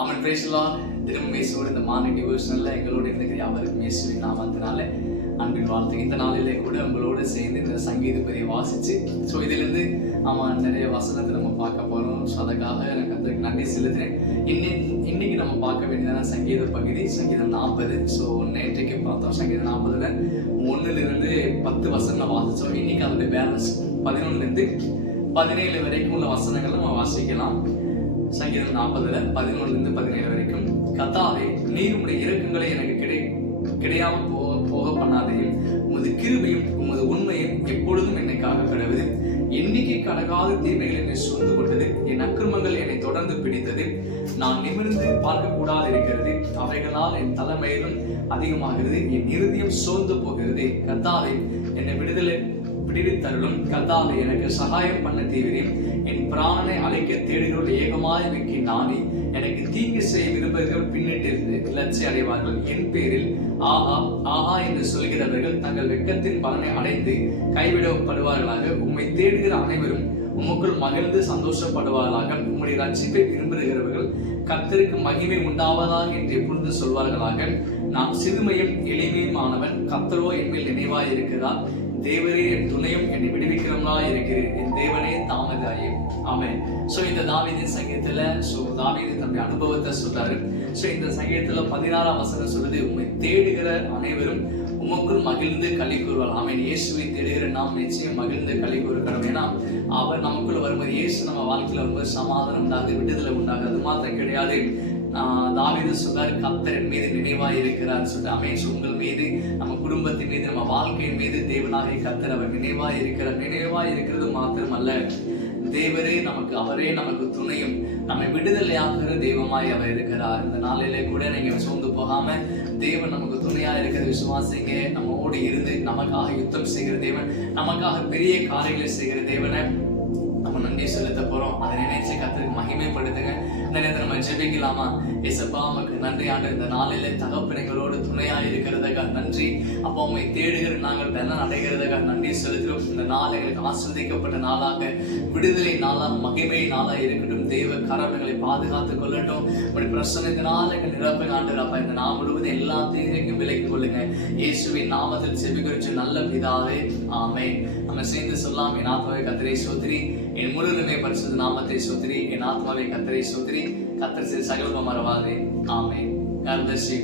அவன் பேசலாம் திரும்ப இயேசுவோட இந்த மார்னிங் டிவோஷனல்ல எங்களோட இருக்கிற அவருக்கு இயேசுவின் நாமத்தினால அன்பின் வாழ்த்து. இந்த நாளிலே கூட உங்களோட சேர்ந்து இந்த சங்கீத பதிவை வாசிச்சு இதிலிருந்து நிறைய வசனத்தை நம்ம பார்க்க போறோம். அதுக்காக எனக்கு கர்த்தருக்கு நன்றி செலுத்துறேன். இன்னைக்கு நம்ம பார்க்க வேண்டியதான சங்கீத பகுதி சங்கீதம் 40. நேற்றைக்கு பார்த்தோம் சங்கீதம் 40ல 1லிருந்து 10 வசனம் வாசிச்சோம். இன்னைக்கு அதோட பேலன்ஸ் 11லிருந்து 17 வரைக்கும் உள்ள வசனங்கள் நம்ம வாசிக்கலாம். சங்கீதம் 40ல 11லிருந்து 17 வரைக்கும். கர்த்தாவே, நீர் உம்முடைய இரக்கங்களை எனக்கு கிடையாம போக பண்ணாதையும், உமது கிருபையும் உமது உண்மையும் எப்பொழுதும் என்னை காக்க கடவுது. எண்ணிக்கை கடகாத தீமைகள் என்னை சூழ்ந்து கொண்டது, என் அக்கிரமங்கள் என்னை தொடர்ந்து பிடித்தது. நான் நிமிர்ந்து பார்க்க கூடாது இருக்கிறது, அவைகளால் என் தலைமையிலும் அதிகமாகிறது, என் இருதயம் சோர்ந்து போகிறது. கர்த்தாவே, என்னை விடுவித்தருளும். கர்த்தாவே, எனக்கு சகாயம் பண்ண தீவிரம். என் பிராணனை அழைக்க தேடுகிறோர் ஏகமாய் வைக்கி நானே. எனக்கு தீங்கு செய்ய விரும்புகிறவர்கள் பின்னிட்டு இலட்சிய அடைவார்கள். என் பேரில் ஆஹா ஆஹா என்று சொல்கிறவர்கள் தங்கள் வெட்கத்தின் பலனை அடைந்து கைவிடப்படுவார்களாக. உம்மை தேடுகிற அனைவரும் உமக்குள் மகிழ்ந்து சந்தோஷப்படுவார்களாக. உம்முடைய ரட்சிப்பை விரும்புகிறவர்கள் கர்த்தருக்கு மகிமை உண்டாவதாக என்று எப்பொழுது சொல்வார்களாக. நான் சிறுமையும் எளிமையுமானவன், கர்த்தரோ என்மேல் நினைவாய் இருக்கிறார். தேவரே என் துணையும் என்னை விடுவிக்கிறவங்களா இருக்கிறேன், என் தேவனே தாமதாயே. ஆமென். இந்த தாவீதின் சங்கீதத்துல தாவீது தன்னுடைய அனுபவத்தை சொல்றாரு. இந்த சங்கீதத்துல 16ஆம் வசனம் சொல்லுது, உம்மை தேடுகிற அனைவரும் உமக்குள் மகிழ்ந்து களி கூறுவார். ஆமென். இயேசுவை தேடுகிற நாம் நிச்சயம் மகிழ்ந்து களி கூறுகிறோம். ஏன்னா அவர் நமக்குள்ள வரும்போது, இயேசு நம்ம வாழ்க்கையில வரும்போது சமாதானம் உண்டாகுது, விடுதலை உண்டாகுது. அது மாத்திரம் கிடையாது, தாவீது சொல்றாரு, கர்த்தர் என் மீது நினைவாய் இருக்கிறார் சொல்லிட்டு. ஆமென். உங்கள் மீது, நம்ம குடும்பத்தின் மீது, நம்ம வாழ்க்கையின் மீது தேவனாகிய கர்த்தர் அவர் நினைவாய் இருக்கிறார். நினைவாய் இருக்கிறது மாத்திரமல்ல, தேவரே அவரே நமக்கு துணையும் நம்மை விடுதலையாகிற தெய்வமாய் அவர் இருக்கிறார். இந்த நாளிலே கூட நீங்க சோர்ந்து போகாம தேவன் நமக்கு துணையா இருக்கிற விசுவாசிங்க. நம்மோடு இருந்து நமக்காக யுத்தம் செய்கிற தேவன், நமக்காக பெரிய காரியங்களை செய்கிற தேவனை நம்ம நன்றி செலுத்த போறோம். அதை நினைச்சு கர்த்தருக்கு மகிமைப்படுத்துங்க. இந்த நேரத்தில் நம்ம ஜெபிக்கலாமா? இயேசப்பா, உமக்கு நன்றி ஆண்டு. இந்த நாளிலே தகப்பன் எங்களோடு துணையா இருக்கிறதுக்காக நன்றி. அப்பா, உம்மை தேடுகிற நாங்கள் பலன் அடைகிறதுக்காக நன்றி செலுத்துகிறோம். இந்த நாள் எங்களுக்கு ஆசிர்வதிக்கப்பட்ட நாளாக, விடுதலை நாளாக, மகிமை நாளாக இருக்கட்டும். தெய்வ கரங்களை பாதுகாத்துக் கொள்ளட்டும். உங்களுடைய பிரசன்னத்தினால் எங்கள் நிரப்ப ஆண்டுறப்பா, இந்த நாள் முழுவதும் எல்லா தீங்கையும் விலக்கிக் கொள்ளுங்க. இயேசுவின் நாமத்தில் ஜெபிக்கிறோம் நல்ல பிதாவே, ஆமென். நம்ம சேர்ந்து சொல்லலாம், என் ஆத்மாவை கர்த்தரை ஸ்தோத்திரி, என் முழுவதுமே பரிசுத்த நாமத்தை ஸ்தோத்திரி, என் ஆத்மாவை கர்த்தரை ஸ்தோத்திரி, கர்த்தர் சகலமும் மறவாதே. ஆமென். God bless you.